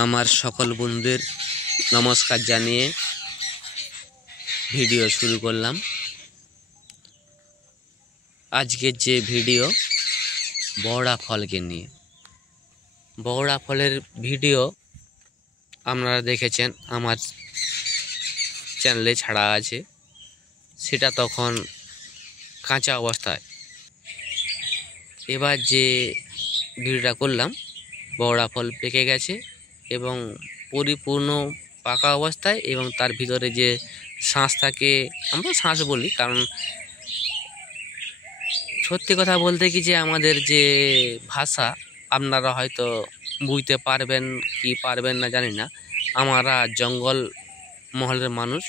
আমার সকল বন্ধুদের নমস্কার জানিয়ে ভিডিও শুরু করলাম। আজকের যে ভিডিও বওড়া ফলকে নিয়ে। বওড়া ফলের ভিডিও আপনারা দেখেছেন, আমার চ্যানেলে ছাড়া আছে। সেটা তখন কাঁচা অবস্থায়। এবার যে ভিডিওটা করলাম, বওড়া ফল পেকে গেছে এবং পরিপূর্ণ পাকা অবস্থায়, এবং তার ভিতরে যে শাঁস থাকে, আমরা শাঁস বলি, কারণ সত্যি কথা বলতে কি যে আমাদের যে ভাষা আপনারা হয়তো বুঝতে পারবেন কি পারবেন না জানি না। আমরা জঙ্গল মহলের মানুষ,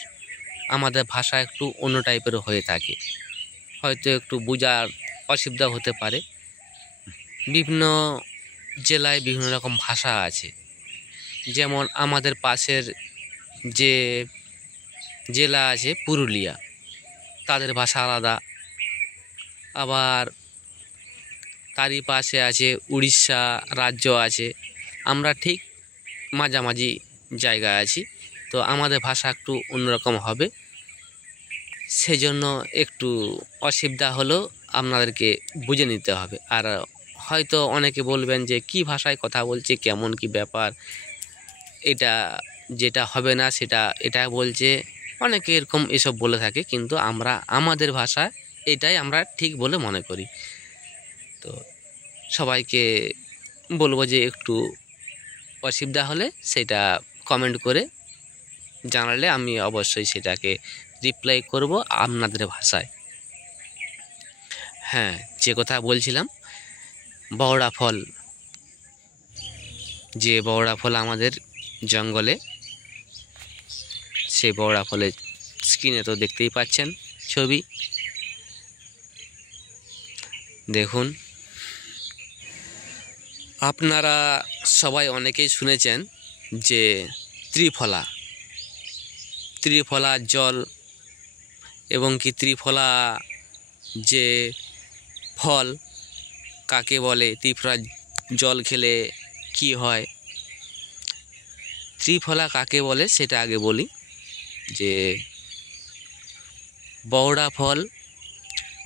আমাদের ভাষা একটু অন্য টাইপের হয়ে থাকে, হয়তো একটু বোঝার অসুবিধা হতে পারে। বিভিন্ন জেলায় বিভিন্ন রকম ভাষা আছে। যেমন আমাদের পাশের যে জেলা আছে পুরুলিয়া, তাদের ভাষা আলাদা। আবার তারই পাশে আছে উড়িষ্যা রাজ্য আছে। আমরা ঠিক মাঝামাঝি জায়গায় আছি, তো আমাদের ভাষা একটু অন্যরকম হবে। সেজন্য একটু অসুবিধা হলেও আপনাদেরকে বুঝে নিতে হবে। আর হয়তো অনেকে বলবেন যে কি ভাষায় কথা বলছে, কেমন কি ব্যাপার, এটা যেটা হবে না সেটা এটা বলছে, অনেকে এরকম এসব বলে থাকে। কিন্তু আমরা আমাদের ভাষা এটাই আমরা ঠিক বলে মনে করি। তো সবাইকে বলবো যে একটু অসুবিধা হলে সেটা কমেন্ট করে জানালে আমি অবশ্যই সেটাকে রিপ্লাই করব আপনাদের ভাষায়। হ্যাঁ, যে কথা বলছিলাম, বওড়া ফল, যে বওড়া ফল আমাদের জঙ্গলে, সেই বওড়া ফলের স্ক্রিনে তো দেখতেই পাচ্ছেন ছবি। দেখুন, আপনারা সবাই অনেকেই শুনেছেন যে ত্রিফলা জল, এবং কি ত্রিফলা যে ফল কাকে বলে, ত্রিফলা জল খেলে কি হয়। ত্রিফলা কাকে বলে সেটা আগে বলি। যে বওড়া ফল,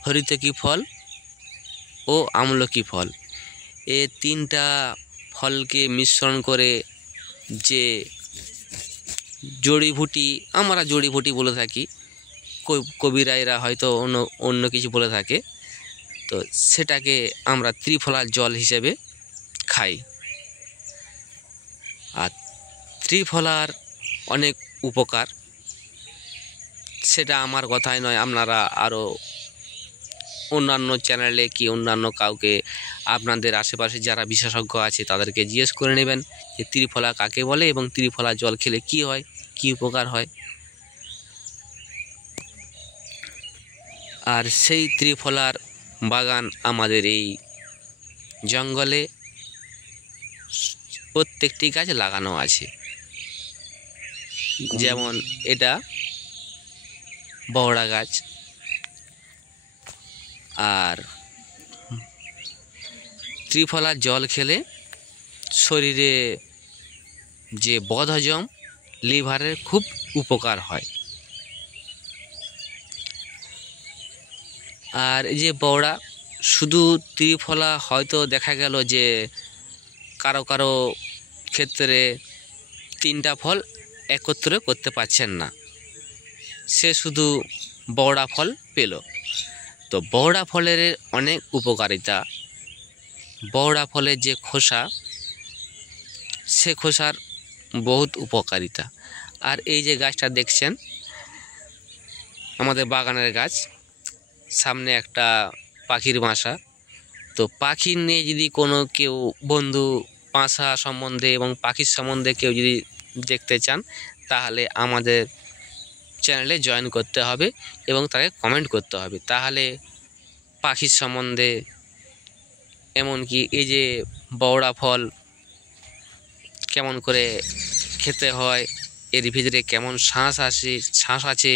হরিতকি ফল ও আমলকি ফল, এ তিনটা ফলকে মিশ্রণ করে যে জড়িবুটি, আমরা জড়িবুটি বলে থাকি, কবিরাইরা হয়তো অন্য কিছু বলে থাকে, তো সেটাকে আমরা ত্রিফলার জল হিসেবে খাই। আর ত্রিফলার অনেক উপকার, সেটা আমার কথাই নয়, আপনারা আরও অন্যান্য চ্যানেলে কি অন্যান্য কাউকে, আপনাদের আশেপাশে যারা বিশেষজ্ঞ আছে তাদেরকে জিজ্ঞেস করে নেবেন যে ত্রিফলা কাকে বলে এবং ত্রিফলা জল খেলে কি হয়, কি উপকার হয়। আর সেই ত্রিফলার বাগান আমাদের এই জঙ্গলে প্রত্যেকটি গাছ লাগানো আছে। যেমন এটা বওড়া গাছ। আর ত্রিফলার জল খেলে শরীরে যে বদহজম, লিভারের খুব উপকার হয়। আর এই যে বওড়া, শুধু ত্রিফলা হয়তো দেখা গেল যে কারো কারো ক্ষেত্রে তিনটা ফল একত্রে করতে পারছেন না, সে শুধু বওড়া ফল পেল। তো বওড়া ফলের অনেক উপকারিতা। বওড়া ফলের যে খোসা, সে খোসার বহুত উপকারিতা। আর এই যে গাছটা দেখছেন, আমাদের বাগানের গাছ, সামনে একটা পাখির বাসা। তো পাখি নিয়ে যদি কোনো কেউ বন্ধু বাসা সম্বন্ধে এবং পাখির সম্বন্ধে কেউ যদি দেখতে চান, তাহলে আমাদের চ্যানেলে জয়েন করতে হবে এবং তাকে কমেন্ট করতে হবে। তাহলে পাখির সম্বন্ধে, এমনকি এই যে বওড়া ফল কেমন করে খেতে হয়, এর ভিতরে কেমন শাঁস আছে,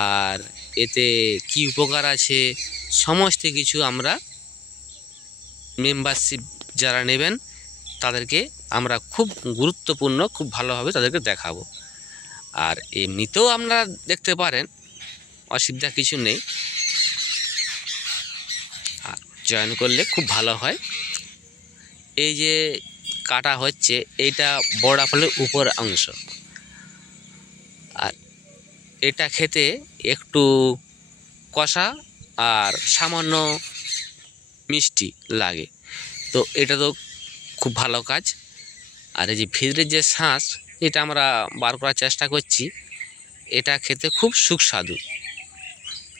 আর এতে কি উপকার আছে, সমস্ত কিছু আমরা মেম্বারশিপ যারা নেবেন তাদেরকে আমরা খুব গুরুত্বপূর্ণ, খুব ভালোভাবে তাদেরকে দেখাবো। আর এমনিতেও আপনারা দেখতে পারেন, অসুবিধা কিছু নেই, আর জয়েন করলে খুব ভালো হয়। এই যে কাটা হচ্ছে, এইটা বড় ফলের উপর অংশ, আর এটা খেতে একটু কষা আর সামান্য মিষ্টি লাগে, তো এটা তো খুব ভালো কাজ। আর এই যে ভিতরের যে শাঁস, এটা আমরা বার করার চেষ্টা করছি, এটা খেতে খুব সুস্বাদু,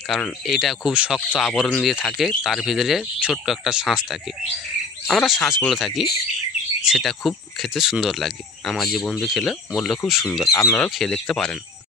কারণ এটা খুব শক্ত আবরণ দিয়ে থাকে, তার ভিতরে ছোট্ট একটা শাঁস থাকে, আমরা শাঁস বলে থাকি। সেটা খুব খেতে সুন্দর লাগে। আমার যে বন্ধু খেলো বললো খুব সুন্দর, আপনারাও খেয়ে দেখতে পারেন।